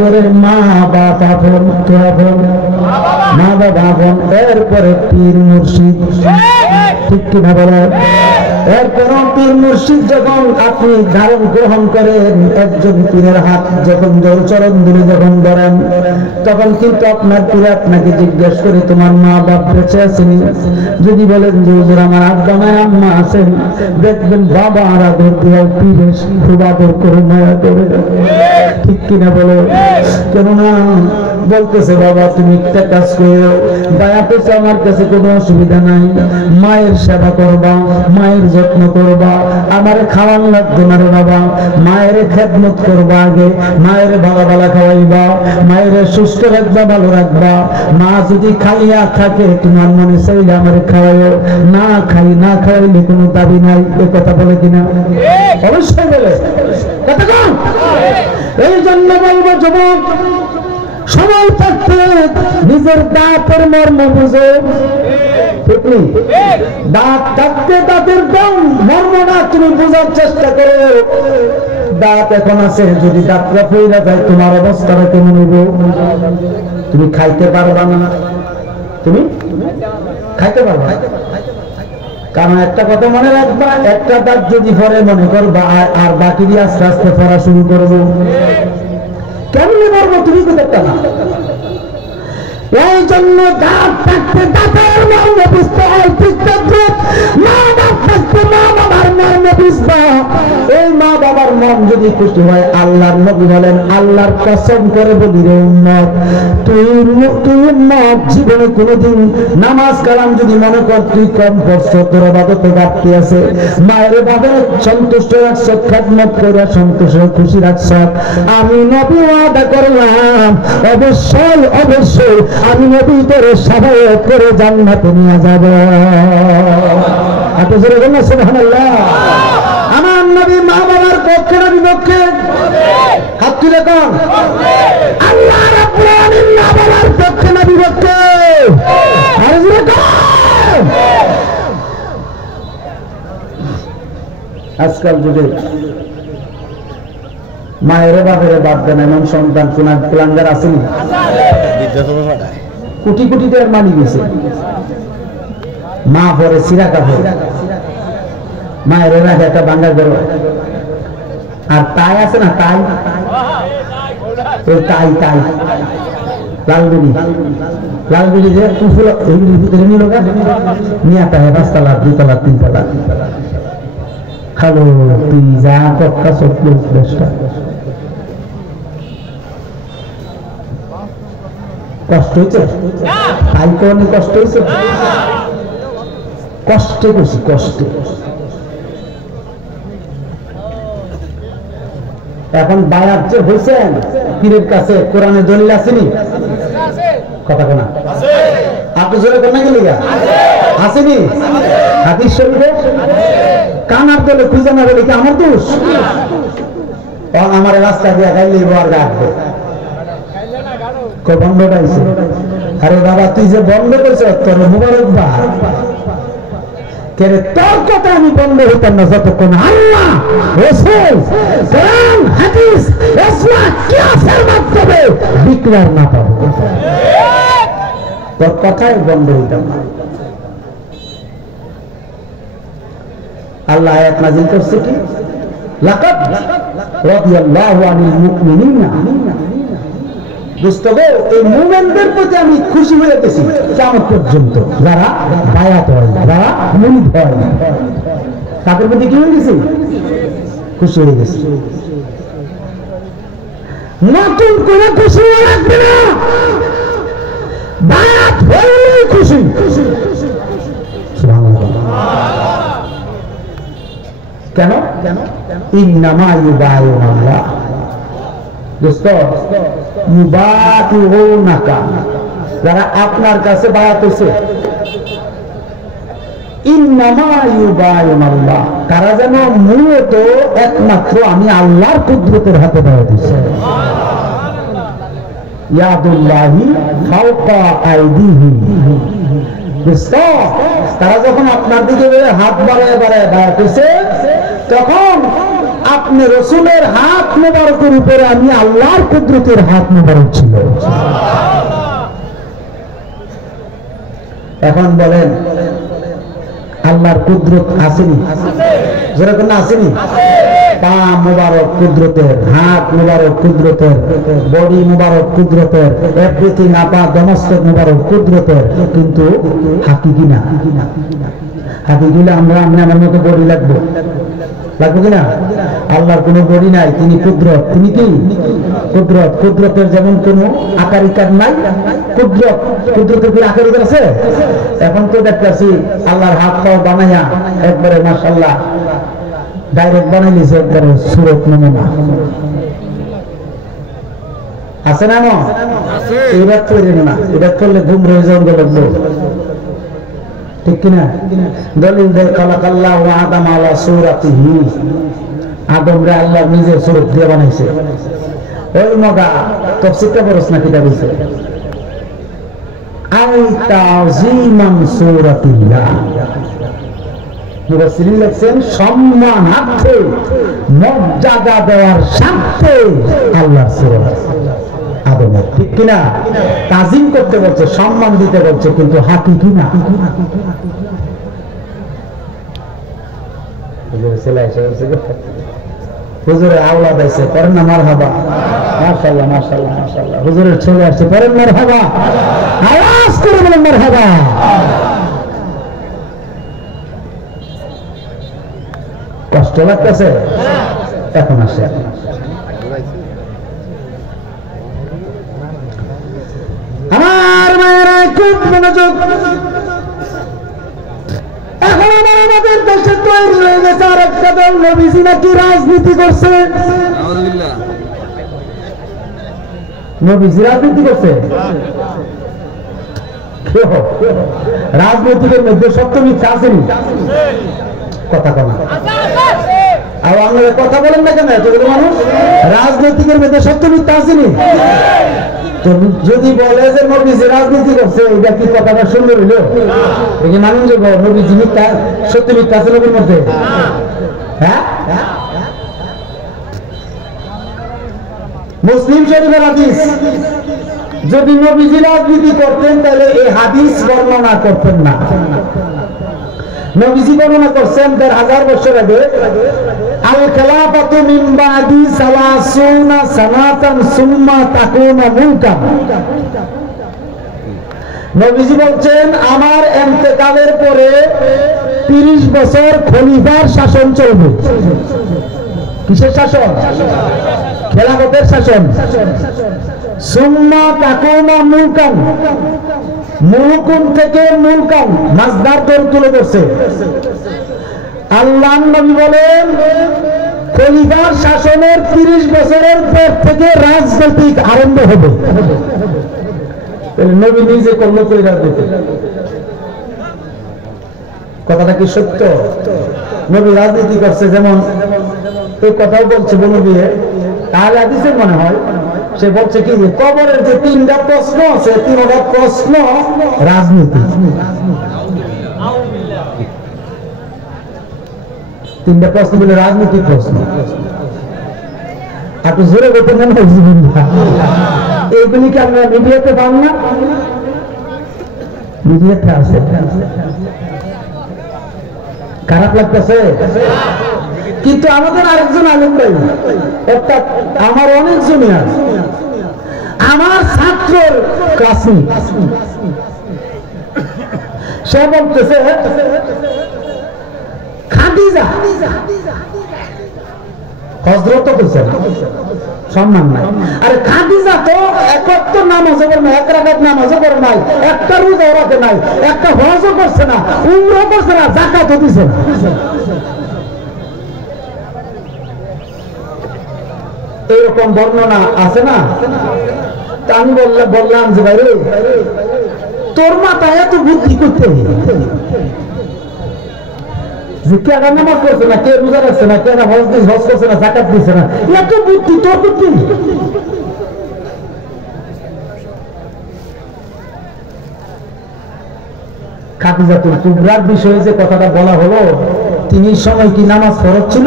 করে মা বাবা আপন, কে আপন? মা বাবা আপন, এরপরে পীর মুর্শিদ, ঠিক কিনা বলেন? এরপর পীর মুর্শিদ যখন আপনি ধারণ গ্রহণ করেন, একজন পীরের হাত যখন চরণ ধরে যখন ধরেন, তখন কিন্তু আপনার পীর আপনাকে জিজ্ঞেস করে তোমার মা বাপ বেঁচে আছেন? যদি বলেন যে হুজুর আমার আব্বা মায় আম্মা আছেন, দেখবেন বাবা আর আদর দিয়ে পীরের খুব আদর করে মায়া করে, ঠিক কিনা বলে? কেননা বলতেছে বাবা তুমি একটা কাজ করো, দয়া করছে আমার কাছে কোনো অসুবিধা নাই, মায়ের সেবা করবা, মায়ের যত্ন করবা, আমার খাওয়ান লাগবে না রে বাবা, মায়ের খেদমত করবা, আগে মায়ের ভালো ভালো খাওয়াইবা, মায়ের সুস্থ রাখবা, ভালো রাখবা। মা যদি খাইয়া থাকে তোমার মনে চাইলে আমার খাওয়াইও, না খাই না খাওয়াইলে কোনো দাবি নাই। এ কথা বলে কিনা? অবশ্যই বলে। কথা কম। এই জন্য বলবো যুবক, সময় থাকতে নিজের দাঁতের মর্ম বুঝো, দাঁত থাকতে দাঁতের মর্মটা তুমি বোঝার চেষ্টা করো। দাঁত এখন আছে, যদি দাঁতটা পড়ে যায় তোমার অবস্থাটা কেমন হইব? তুমি খাইতে পারবা না, তুমি খাইতে পারবা। কারণ একটা কথা মনে রাখবা, একটা দাঁত যদি পরে মনে করবা আর বাকি দিয়ে আস্তে আস্তে পড়া শুরু করবো, কেমনি পারবো? তুমি করতে না। এই জন্য দাঁত থাকতে দাঁতের মর্ম বুঝতে হয়, মা বাপ থাকতে মা বাবার মর্ম বুঝবা। এই মা বাবার মন যদি খুশি হয়, আল্লাহর নবী বলেন আল্লাহর কসম করে বলি রে উম্মত, তুই উম্মত জীবনে কোনোদিন নামাজ কালাম যদি মনে কর তুই কম পড়ছ, তোর ইবাদতে ঘাটতি আছে, মায়ের বাবা সন্তুষ্ট রাখছ, খেদমত করে সন্তোষ খুশি রাখছ, আমি নবী ওয়াদা করলাম অবশ্যই অবশ্যই আমি নবী তোর সাহায্য করে জান্নাতে নিয়ে যাব। আপনি জোরে বলুন সুবহানাল্লাহ। আমার নবী মা বাবার পক্ষে না বিপক্ষে? হাত তুলে কোন? আল্লাহ রাব্বুল আলামিন মা বাবার পক্ষে না বিপক্ষে? আর জোরে কোন? আজকাল যুগে মায়ের বাপের বাদ দেন এমন সন্তান প্লাঙ্গার আসেনি? কোটি কোটি টাকার মানি গেছে, মা পরে সিরা কাপড়, মায়ের রাখে একটা বাঙ্গা গরু, আর তাই আছে না তাই, ওই তাই তাই লালবিড়ি, লালবিড়ি যে ফুল এইগুলির ভিতরে নিল নিয়ে তাহে 5 তলা 2 তলা 3 তলা। হ্যালো, তুই যা কথা সত্য চেষ্টা কষ্ট হয়েছে, তাই কোন কষ্ট হয়েছে? কষ্টে বেশি কষ্টে। এখন বায়াত যে হয়েছেন পীরের কাছে, কোরআনে দলিল আসেনি? কথা কোনা আপনি জোরে কোনা গেলি আসেনি? হাদিস শরীফে কানার দলে খুঁজে না বলে কি আমার দোষ? আমার রাস্তা দিয়ে গাইলে আর রাখবে বন্ধটা হয়েছে। আরে বাবা তুই যে বন্ধ করছ তোর মুবারকবাদ, তোর কথা আমি বন্ধ হইতাম না যতক্ষণ আল্লাহ রাসূল কোরআন হাদিস ইসলাম কিয়াসের মাধ্যমে বিক্রিয়ার না পাবো, তোর কথাই বন্ধ হইতাম না। আল্লাহ আয়াত নাযিল করছে কি? লাকাদ রাদিয়াল্লাহু আনিল মুমিনিনা, দোস্তগো এই মুমিনদের প্রতি আমি খুশি হয়ে গেছি কিয়ামত পর্যন্ত, যারা বায়াত হয়, যারা মুরিদ হয়, তাদের প্রতি কি হয়ে গেছে? খুশি হয়ে গেছে। নতুন করে খুশি হয়ে রাখবে না, বায়াত হলেই খুশি। কেন? ইন্নামা ইউবাইউনাল্লাহ, দোস্ত ইউবাইউনাকা, যারা আপনার কাছে বায়াত হইছে, ইন্নামা ইউবাইউনাল্লাহ, তারা যেন মূলত একমাত্র আমি আল্লাহর কুদরতের হাতে বায়াত হইছে। ইয়াদুল্লাহি ফাওকা আইদিহিম, দোস্ত তারা যখন আপনার দিকে হাত বাড়ায় বাড়ায় বায়াত হইছে, তখন আপনি রসুলের হাত মোবারকের উপরে আমি আল্লাহর কুদরতের হাত মোবারক ছিল। এখন বলেন আল্লাহর কুদরত আসেনি? যেরকম না আসেনি? পা মোবারক কুদরতের, হাত মোবারক কুদরতের, বডি মোবারক কুদরতের, এভরিথিং আপা দমস্তক মোবারক কুদরতের, কিন্তু হাকিকি না। হাকিকিলে আমরা আমার মতো বডি লাগবো কিনা? আল্লাহর কোন বডি নাই, তিনি কুদরত। তিনি কি কুদরত? কুদরতের যেমন কোন আকার ইকার নাই, কুদরতের কি আকার ইকার আছে? এখন তো দেখতেছি আল্লাহর হাত পাও বানাইয়া একবারে মাশাআল্লাহ ডাইরেক্ট বানাই দিয়েছে, একবারে সুরত নমুনা আছে না? এটা তৈরি না, এটা করলে ঘুম রয়ে যাওয়া লাগবে, ঠিক কিনা? দলিল দেয় খালাকাল্লাহু আদম আলা সূরাতিহি, আদমরে আল্লাহ নিজের সুরত দিয়ে বানাইছে। ওই মগা তাফসীরটা পড়ছ না, কিটা বলছে? আই তাযীমান সূরাতিল্লাহ, মুফাসসিরিন লিখছেন সম্মানার্থে, মর্যাদা দেওয়ার স্বার্থে আল্লাহর সূরত আদমের, ঠিক কিনা? তাজিম করতে বলছে, সম্মান দিতে বলছে, কিন্তু হাকিকি না। হুজুরে আওলাদ আছে, করেন না মারহাবা? মাশাআল্লাহ মাশাআল্লাহ মাশাআল্লাহ। হুজুরের ছেলে আসছে, করেন মারহাবা, আওয়াজ করে বলেন মারহাবা। কষ্ট লাগতেছে? এখন আসে, আমার মায়েরা খুব মনোযোগ। এখন আমাদের দেশে তৈরি হয়ে গেছে আর একটা দল, নবীজি নাকি রাজনীতি করছে। নবীজি রাজনীতি করছে? রাজনীতিকের মধ্যে সত্য মিথ্যা আসেনি? কথা কম আর আপনারা কথা বলেন না কেন এতগুলো মানুষ? রাজনীতিকের মধ্যে সত্য মিথ্যা আসেনি? তো যদি বলে যে নবীজি রাজনীতি করছে, এটা কি কথাটা সুন্দর হইল? দেখি মানুষ যে নবীজি মিথ্যা, সত্য মিথ্যা আছে নবীর মধ্যে? হ্যাঁ, মুসলিম শরীফের হাদিস, যদি নবীজি রাজনীতি করতেন তাহলে এই হাদিস বর্ণনা করতেন না। নবীজি বর্ণনা করছেন ১৫০০ বছর আগে, আল খেলাফাতু মিন বাদি সালাসুনা সানাতান সুম্মা তাকুনা মুলকান। নবীজি বলছেন আমার ইন্তেকালের পরে ৩০ বছর খলিফার শাসন চলবে। কিসের শাসন? খেলাফতের শাসন। সুম্মা তাকুনা মুলকান, মুলকুন থেকে মুলকান মাসদার ধরে তুলে ধরছে। আল্লাহর নবী বলেন খলিফার শাসনের ৩০ বছরের পর থেকে রাজনৈতিক আরম্ভ হবে। নবী নিজে করলো কই রাজনীতি? কথাটা কি সত্য? নবী রাজনীতি করছে, যেমন এই কথাও বলছে নবী, তাহলে হাদিসে মনে হয় সে বলছে কি, কবরের যে ৩টা প্রশ্ন আছে, ৩টা প্রশ্ন রাজনীতি। ৩টা প্রশ্ন বলে রাজনীতির প্রশ্ন। একটু জোরে বলতে নেন, এইগুলি কি আমরা মিডিয়াতে পান না? মিডিয়াতে আছে। খারাপ লাগতেছে? কিন্তু আমাদের আরেকজন আলেম ভাই, অর্থাৎ আমার অনেকজনই আছে, আমার ছাত্রের ক্লাসমেট, সে বলতেছে খাদিজা হযরত কইছে না, সম্মান নাই। আরে খাদিজা তো একত্র নামাজও করে না, এক রাকাত নামাজও করে নাই, একটা রোজাও রাখে নাই, একটা হজও করছে না, উমরা করছে না, যাকাতও দিছে না। এইরকম বর্ণনা আছে না? তা আমি বললাম যে ভাই তোর মাথায় এত বুদ্ধি করতে, যে কেনা নামাজ করছে না, কে রোজা রাখছে না, কেনা হজ করছে না, যাকাত দিচ্ছে না, এত বুদ্ধি তোর করতে? খাদিজাতুল কুবরার বিষয়ে যে কথাটা বলা হলো, তিনি সময় কি নামাজ ফরজ ছিল?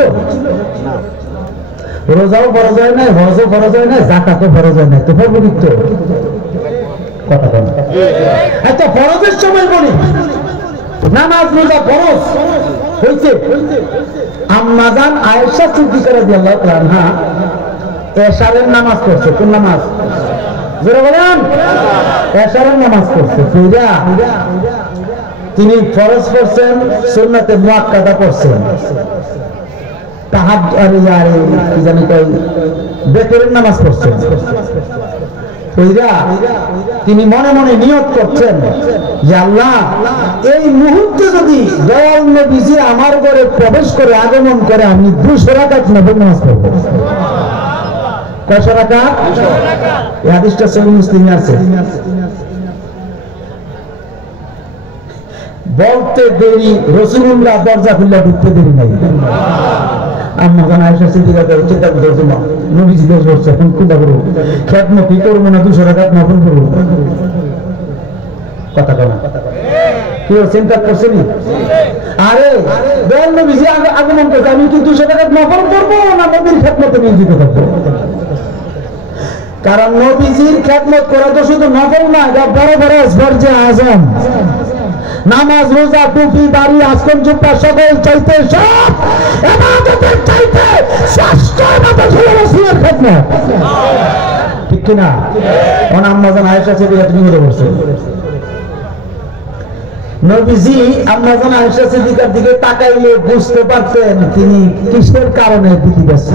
রোজাও ফরজ হয় নাই, হজও ফরজ হয় নাই, যাকাতও ফরজ হয় নাই, তো পড়বো কিন্তু কথা বল। আচ্ছা ফরজের সময় বলি নামাজ রোজা ফরজ হয়েছে। আম্মাজান আয়েশা সিদ্দিকা রাদিয়াল্লাহু তাআলা আনহা এশারের নামাজ পড়ছে। কোন নামাজ? জোরে বলেন। এশারের নামাজ পড়ছে। তিনি ফরজ পড়ছেন, সুন্নাতে মুআক্কাদা পড়ছেন, বেতরের নামাজ পড়ছেন। তিনি মনে মনে নিয়ত করছেন যে আল্লাহ এই মুহূর্তে যদি দয়াল নবীজি আমার ঘরে প্রবেশ করে আগমন করে আমি 200 রাকাত নফল নামাজ পড়ব। কয়শো রাকাত? এই হাদিসটা সহিহ মুসলিমে আছে। বলতে দেরি, রাসূলুল্লাহ দরজা খুলে ঢুকতে দেরি নাই। আম্মা জান আয়েশা সিদ্দিকা চিন্তা করতেছিল নবীজি দোষ করছে, এখন চিন্তা করবো খেদমত কি করবো না 200 রাকাত নফল করবো। কথা বলা কি চিন্তা করছেন? আরে দয়াল নবীজি আগমন করতে আমি কি 200 রাকাত নফল করবো না নবীর খেদমতে নিয়োজিত থাকবো? কারণ নবীজির খেদমত করা তো শুধু নফল না, এটা বড় বড় ফরজে আযম। নামাজ, রোজা, টুপি, দাড়ি, আজকন জুব্বা সকল চাইতে সব ইবাদতের চাইতে শ্রেষ্ঠ ইবাদত হলো রাসূলের খেদমত। ঠিক কি না? ওনা আম্মা জান আয়েশা সিদ্দিকা তুমি বলে বলছো নবীজি আম্মা জান আয়েশা সিদ্দিকার দিকে তাকাইলে বুঝতে পারতেন তিনি কিসের কারণে ভীতিগ্রস্ত।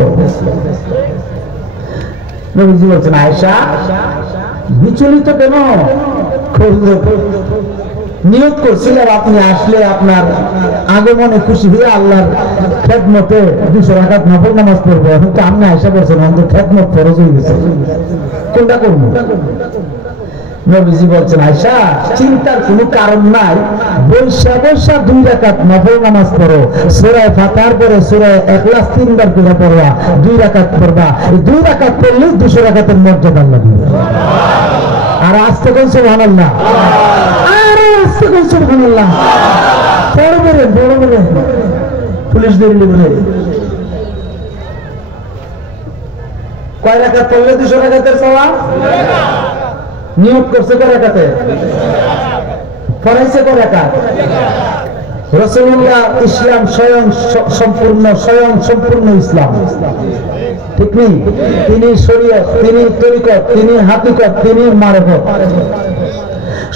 নবীজি বলছেন আয়েশা বিচলিত কেন? নিয়ত করছিলেন আপনি আসলে আপনার আগমনে খুশি হয়ে আল্লাহর খেদমতে 200 রাকাত নফল নামাজ পড়বো। এখন তো আপনি আয়েশা বলছেন আমাদের খেদমত ফরজ হয়ে গেছে, কোনটা করবো? নবীজি বলছেন আয়েশা চিন্তার কোনো কারণ নাই, বৈশা বৈশা 2 রাকাত নফল নামাজ পড়ো, সূরা ফাতিহার পরে সূরা ইখলাস 3 বার করে পড়বা, 2 রাকাত পড়বা। এই 2 রাকাত পড়লে 200 রাকাতের মর্যাদা আল্লাহ দিবে। আর আস্তে কোন সুবহানাল্লাহ, আর আস্তে কোন সুবহানাল্লাহ। বড় বড় পুলিশ ধরলে বলে কয় রাকাত পড়লে 200 রাকাতের সওয়াব? নিয়োগ করছে কয় রাকাতে? পড়াইছে কয় রাকাত? রাসূলুল্লাহ ইসলাম স্বয়ং সম্পূর্ণ ইসলাম। ঠিক নেই? তিনি শরীয়ত, তিনি তরিকত, তিনি হাকিকত, তিনি মারিফত।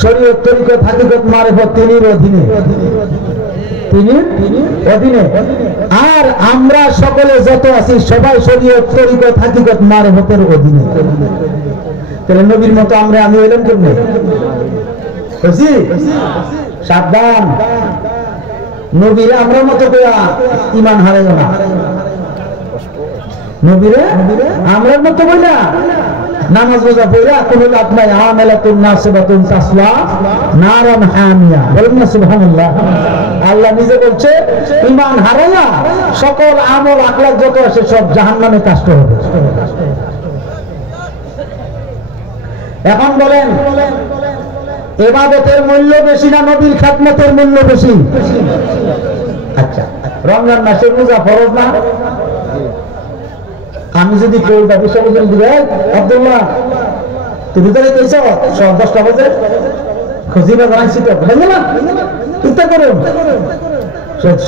শরীয়ত, তরিকত, হাকিকত, মারিফত তিনির অধীনে, তিনি অধীনে। আর আমরা সকলে যত আছি সবাই শরীয়ত, তরিকত, হাকিকত, মারিফতের অধীনে। তাহলে নবীর মতো আমি হইলাম কেমনে? বুঝছি? সাবধান, নবীরে আমরা মতো করে ঈমান হারাইও না। নবীরে আমরার মতো বইলা নামাজ রোজা পড়া কোনো লাভ নাই। আমালাতুন নাসিবাতুন তাসলা নারান হামিয়া। বলেন না সুবহানাল্লাহ। আল্লাহ নিজে বলছে ঈমান হারাইয়া সকল আমল আখলাক যত আছে সব জাহান্নামে কাষ্ট হবে। এখন বলেন ইবাদতের মূল্য বেশি না নবীর খেদমতের মূল্য বেশি? আচ্ছা রমজান মাসে রোজা ফরজ না? আমি যদি কই দাবি সবজন দিবে আব্দুল্লাহ তুমি তো কইছো 10টা বাজে খুঁজিবা জানাইছি তো বুঝলে না? ইফতার করুন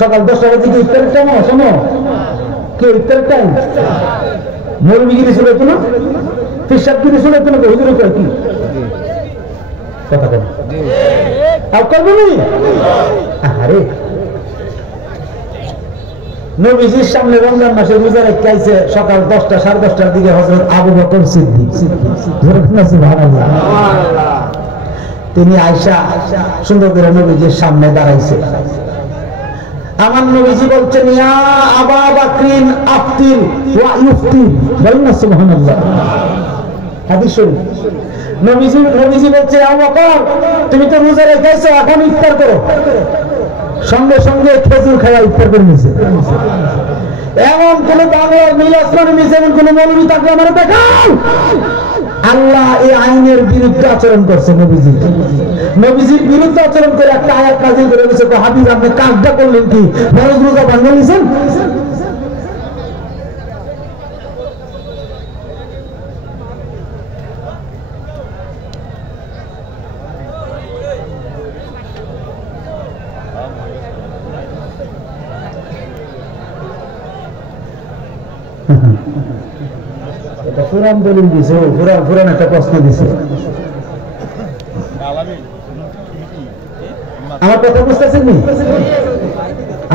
সকাল 10টা বাজে কি ইফতারের টাইম? শোনো কি ইফতারের টাইম? মৌলবীগিরি ছিল তো না, পেশাবগিরি ছিল তো না, হুজুর কয় কি কথা বল আর করবো নি? আরে নবীজির সামনে রমজান মাসে রোজা রেখেছে সকাল 10টা 10:30টার দিকে হযরত আবু বকর সিদ্দিক, সুবহানাল্লাহ, তিনি আয়েশা সুন্দর করে নবীজির সামনে দাঁড়াইছে। আমার নবীজি বলছেন ইয়া আবু বকরিন আফতির ওয়া ইফতির। বলেন না সুবহানাল্লাহ। হাদিস শরীফ নবীজি বলছে আবু বকর তুমি তো রোজা রেখেছো এখন ইফতার করো। সঙ্গে সঙ্গে খেজুর খাওয়া ইফতার করে নিছে। এমন কোন বাংলার মিল আসমানি নিছে এমন কোন মৌলবী থাকলে আমার দেখাও। আল্লাহ এই আইনের বিরুদ্ধে আচরণ করছে। নবীজির বিরুদ্ধে আচরণ করে একটা আয়াত নাযিল করে দিয়েছে হাবিব আপনি কাজটা করলেন কি? ফরজ রোজা ভাঙা নিছেন? পুরান দলিল দিছে, পুরান একটা প্রশ্ন দিছে। আমার কথা বুঝতেছেন নি?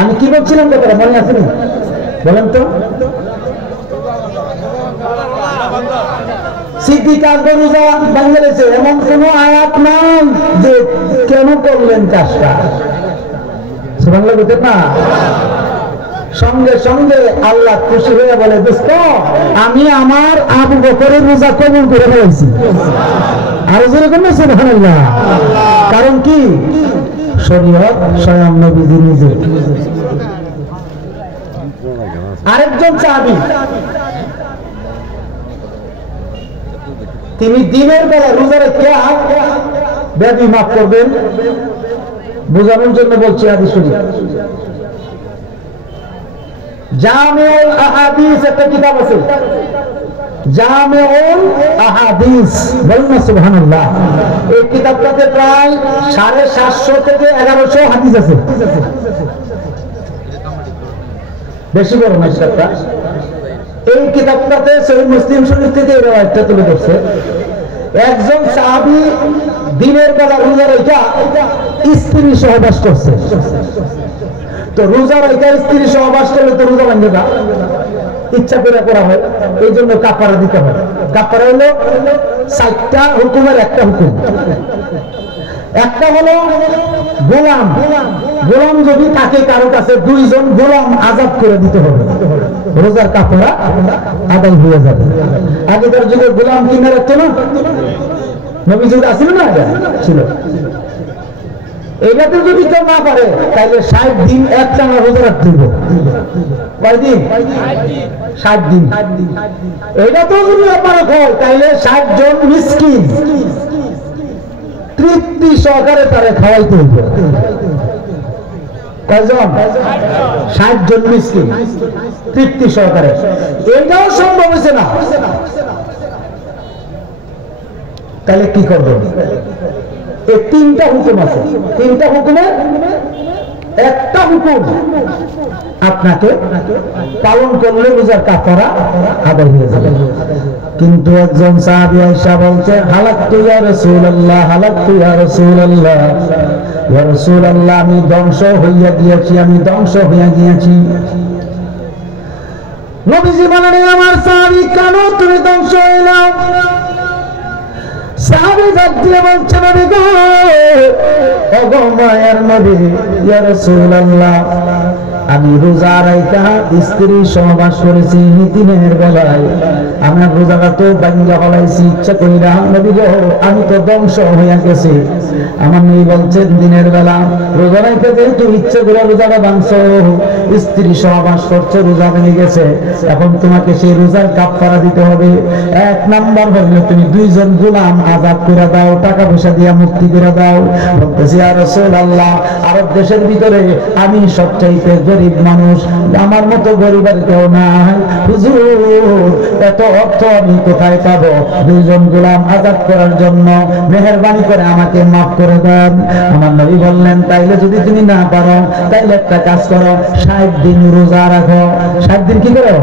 আমি কি বলছিলাম ব্যাপারে মনে আছে নি? বলেন তো। সিদ্দিক আকবর রোজা ভাঙে গেছে, এমন কোন আয়াত নাই যে কেন করলেন কাজটা। সুবহানাল্লাহ বলতেন না? সঙ্গে সঙ্গে আল্লাহ খুশি হয়ে বলে, দোস্ত আমি আমার আবু বকরের রোজা কবুল করে ফেলেছি। আর যেরকম সুবহানাল্লাহ। কারণ কি? শরীয়ত স্বয়ং নবীজি নিজে। আরেকজন সাহাবী, তিনি দিনের বেলা রোজা রেখে বেদি মাফ করবেন, বোঝানোর জন্য বলছি হাদিস শরীফ। জামিউল আহাদিস একটা কিতাব আছে, জামিউল আহাদিস, বলুন না সুবহানাল্লাহ। এই কিতাবটাতে প্রায় 750 থেকে 1100 হাদিস আছে, বেশি বড় না কিতাবটা। এই কিতাবটাতে সহিহ মুসলিম শরীফ থেকে এই রাওয়ায়াতটা তুলে ধরছে। একজন সাহাবী দিনের বেলা রোজা রেখে স্ত্রী সহবাস করছে। তো রোজা রেখে স্ত্রী সহবাস করলে তো রোজা ভাঙবে না, ইচ্ছা করে করা হয়, এই জন্য কাফারা দিতে হয়। কাফারা হলো 4টা হুকুমের একটা হুকুম। একটা হলো গোলাম, গোলাম যদি থাকে কারো কাছে, 2 জন গোলাম আজাদ করে দিতে হবে, রোজার কাফারা আদায় হয়ে যাবে। আগেকার যুগে গোলাম কিনে রাখতো না, নবী যুগে আসছিল না, ছিল। এটাতে যদি কেউ না পারে তাহলে 60 দিন একটানা রোজা রাখতে হবে। কয়দিন? 60 দিন। এটা তো যদি আপনারা হয় তাহলে 60 জন মিসকিন তৃপ্তি সহকারে তারা খাওয়াইতে হবে। কয়জন? 60 জন মিসকিন তৃপ্তি সহকারে। এটাও সম্ভব হয়েছে না, তাহলে কি করবেন? এই 3টা হুকুম আছে, 3টা হুকুমে একটা হুকুম আপনাকে পালন করলে রোজার কাফারা আদায় হয়ে যাবে। কিন্তু একজন সাহাবী আয়েশা বলছে, হালাকতু ইয়া রাসূলুল্লাহ, হালাকতু ইয়া রাসূলুল্লাহ, ইয়া রাসূলুল্লাহ আমি ধ্বংস হইয়া গিয়েছি, আমি ধ্বংস হইয়া গিয়েছি। নবীজি বলেন, আমার সাহাবী কেন তুমি ধ্বংস হইলাও? সাহাবী ডাক দিয়ে বলছে, নবী গো, ওগো মায়ের নবী, ইয়া রাসূলুল্লাহ আমি রোজা রাইখা স্ত্রী সহবাস করেছি দিনের বেলায়, আমার রোজাটা তো ভাঙ্গা ফলাইছি ইচ্ছা কইরা, নবী গো আমি তো ধ্বংস হইয়া গেছি। আমার নবী বলছেন, দিনের বেলা রোজা রাইখা যেহেতু ইচ্ছা করে রোজাটা ভাঙছো, স্ত্রী সহবাস করছো, রোজা ভেঙে গেছে, এখন তোমাকে সেই রোজার কাফারা দিতে হবে। 1 নাম্বার হলো তুমি 2 জন গোলাম আজাদ করে দাও, টাকা পয়সা দিয়া মুক্তি করে দাও। বলতেছি, ইয়া রাসূলুল্লাহ আরব দেশের ভিতরে আমি সবচাইতে গরিব মানুষ, আমার মতো গরিব আর কেউ নাই, হুজুর এত অর্থ আমি কোথায় পাবো 2 জন গোলাম আজাদ করার জন্য? মেহেরবানি করে আমাকে মাফ করে দেন। আমার নবী বললেন, তাইলে যদি তুমি না পারো তাইলে একটা কাজ করো, 60 দিন রোজা রাখো। 60 দিন কি করো?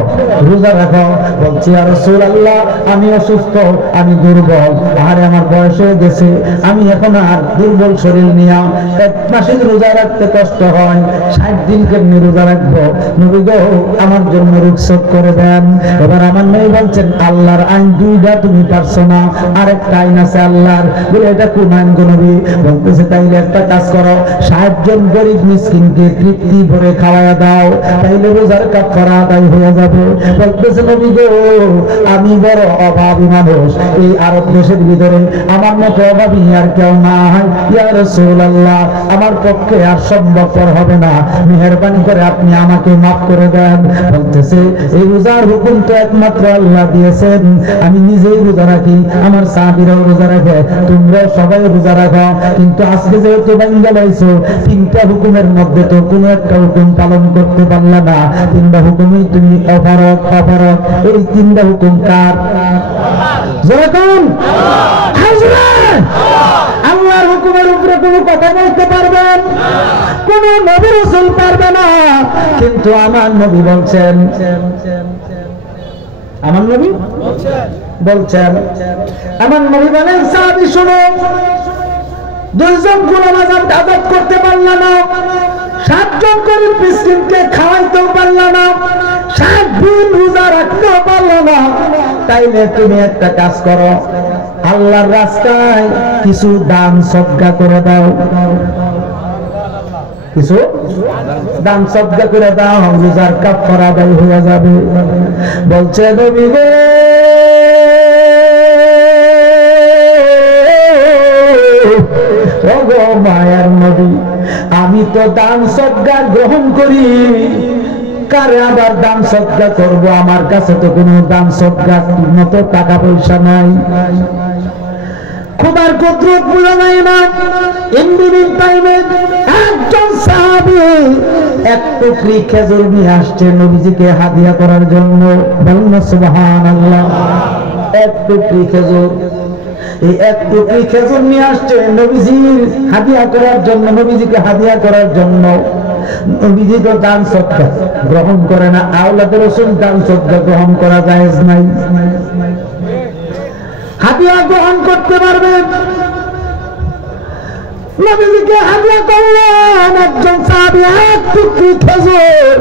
রোজা রাখো। বলছি, ইয়া রাসূলুল্লাহ আমি অসুস্থ, আমি দুর্বল, আরে আমার বয়স হয়ে গেছে, আমি এখন আর দুর্বল শরীর নিয়ে 1 মাসিক রোজা রাখতে কষ্ট হয়, 60 দিন কেমনি রোজা রাখবো? নবী গো আমার জন্য রুখসত করে দেন। এবার আমার নবী বলছেন, আল্লাহর আইন 2টা তুমি পারছো না, আরেকটা আইন আছে আল্লাহর। বলে এটা কোন আইন গো নবী? বলতেছে, তাইলে একটা কাজ করো, 60 জন গরিব মিসকিনকে তৃপ্তি ভরে খাওয়ায়া দাও, তাইলে রোজার কাফারা আদায় হয়ে যাবে। বলতেছে, নবী গো আমি বড় অভাবী মানুষ, এই আরব দেশের ভিতরে আমার মতো অভাবী আর কেউ নাই, ইয়া রাসূলুল্লাহ আমার পক্ষে আর সম্ভবপর হবে না, মেহেরবানি করে আপনি আমাকে মাফ করে দেন। বলতেছে, এই রোজার হুকুম তো একমাত্র আল্লাহ দিয়েছেন, আমি নিজেই রোজা রাখি, আমার সাহাবীরাও রোজা রাখে, তোমরাও সবাই রোজা রাখো, কিন্তু আজকে যেহেতু ভাঙ্গা লাইছো, 3টা হুকুমের মধ্যে তো কোনো একটা হুকুম পালন করতে পারলা না, 3টা হুকুমই তুমি অপারগ। এই 3টা হুকুম কার? যখন আল্লাহর হুকুমের উপরে কোনো কথা বলতে পারবেন, কোন নবী রাসূল পারবে না, কিন্তু আমার নবী বলছেন, আমার নবী বলছেন বলছেন আমার নবী বলেন সাহাবী শুনো, দুইজন গোলাম আজাদ করতে পারল না, 7 জন গরিব মিসকিনকে খাওয়াইতেও পারল না, 7 দিন রোজা রাখতেও পারল না, তাইলে তুমি একটা কাজ করো, আল্লাহর রাস্তায় কিছু দান সদকা করে দাও, কিছু দান সদকা করে দাও, রোজার কাফারা আদায় হয়ে যাবে। বলছে নবী গো ওগো মায়ার নবী, আমি তো দান সদকা গ্রহণ করি, কারে আবার দান সদকা করব, আমার কাছে তো কোনো দান সদকা মতো টাকা পয়সা নাই, খোদার কুদরত বুঝা যায় না। ইন্দিরিং টাইমে একজন সাহাবী এক টুকরি খেজুর নিয়ে আসছে নবীজিকে হাদিয়া করার জন্য। বলুন না সুবহানাল্লাহ। এক টুকরি খেজুর, এই এক টুকরি খেজুর নিয়ে আসছে নবীজির হাদিয়া করার জন্য, নবীজিকে হাদিয়া করার জন্য। নবীজি তো দান সদকা গ্রহণ করে না, আওলাদে রাসূল দান সদকা গ্রহণ করা জায়েজ নাই, হাদিয়া গ্রহণ করতে পারবে। নবীজিকে হাদিয়া করলেন একজন সাহাবী এক টুকরি খেজুর।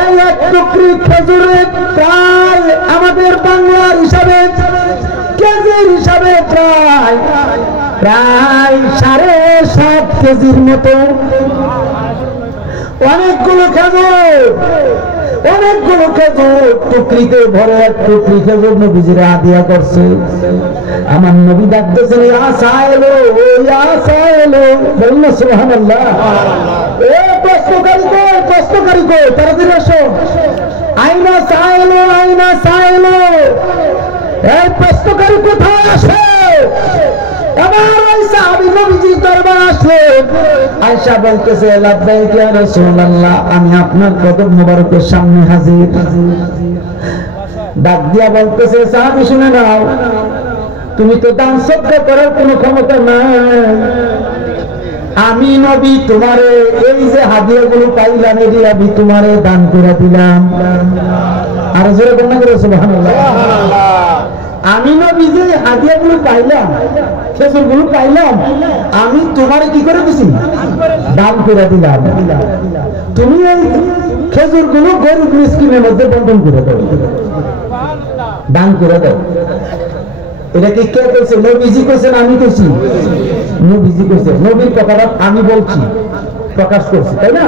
এই এক টুকরি খেজুরে প্রায় আমাদের বাংলার হিসাবে কেজির হিসাবে প্রায় 7.5 কেজির মতো, অনেকগুলো খেজুর, অনেকগুলো খেজুর টুকরিতে ভরে এক টুকরি খেজুর নবীজিরা হাদিয়া করছে। আমার নবী ডাকতেছেন ইয়া সাইলো, ইয়া সাইলো, বলুন না সুবহানাল্লাহ। এ কষ্টকারী কই, কষ্টকারী কই, তাড়াতাড়ি আসো, আইনা সাইলো, আইনা সাইলো, এই কষ্টকারী কোথায় আসে? এবার ওই সাহাবী নবীজির দরবারে আসলেন, আয়েশা বলতেছে লাব্বাইক ইয়া রাসূলুল্লাহ, আমি আপনার কদম মোবারকের সামনে হাজির। ডাক দিয়া বলতেছে সাহাবী শুনে নাও, তুমি তো দান সদকা করার কোনো ক্ষমতা নাই, আমি নবী তোমারে এই যে হাদিয়াগুলো পাইলাম এটি আমি তোমারে দান করে দিলাম। আর জোরে বলনা করে সুবহানাল্লাহ। আমি নবী যে হাদিয়াগুলো পাইলাম, খেজুরগুলো পাইলাম, আমি তোমারে কি করে দিছি? দান করে দিলাম। তুমি এই খেজুরগুলো গরিব মিসকিনের মধ্যে বন্টন করে দাও, দান করে দাও। এটা কি কে কইছে? নবীজি কইছেন, আমি কইছি? নবীজি কইছে। নবীর কথাটা আমি বলছি, প্রকাশ করছি, তাই না?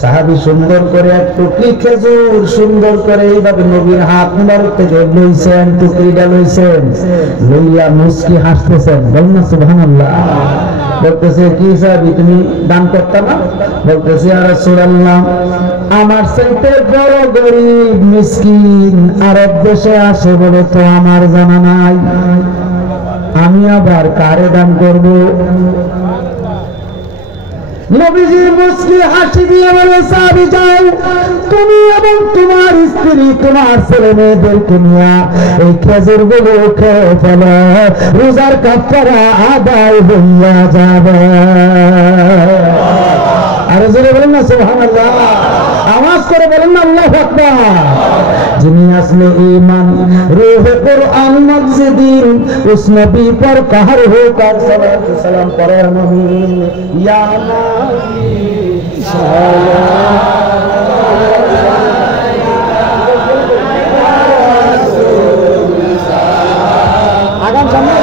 সাহাবী সুন্দর করে এক টুকরি খেজুর সুন্দর করে এইভাবে নবীর হাত মুবারক থেকে লইছেন, টুকরিটা লইছেন, লইয়া মুস্কি হাসতেছেন। বলুন না সুবহানাল্লাহ। বলতেছে কি সাহাবী তুমি দান করতে না? বলতেছে ইয়া রাসূলুল্লাহ, আমার চাইতে বড় গরিব মিসকিন আরব দেশে আসে বলে তো আমার জানা নাই, আমি আবার কারে দান করব? নবীজি মুস্কি হাসি দিয়ে বলে সাহাবী যাও, তুমি এবং তোমার স্ত্রী তোমার ছেলে মেয়েদেরকে নিয়ে এই খেজুরগুলো খেয়ে ফেলো, রোজার কাফারা আদায় হইয়া যাবে। আরে জোরে বলেন না সুবহানাল্লাহ, আওয়াজ করে বলেন না আল্লাহু আকবার। যিনি আসলে ঈমান রূহে কুরআন মসজিদিন উস নবী পর কাহর হো কার সালাত সালাম পড়ে নবী ইয়া নবী সাল্লাল্লাহু আগাম সামনে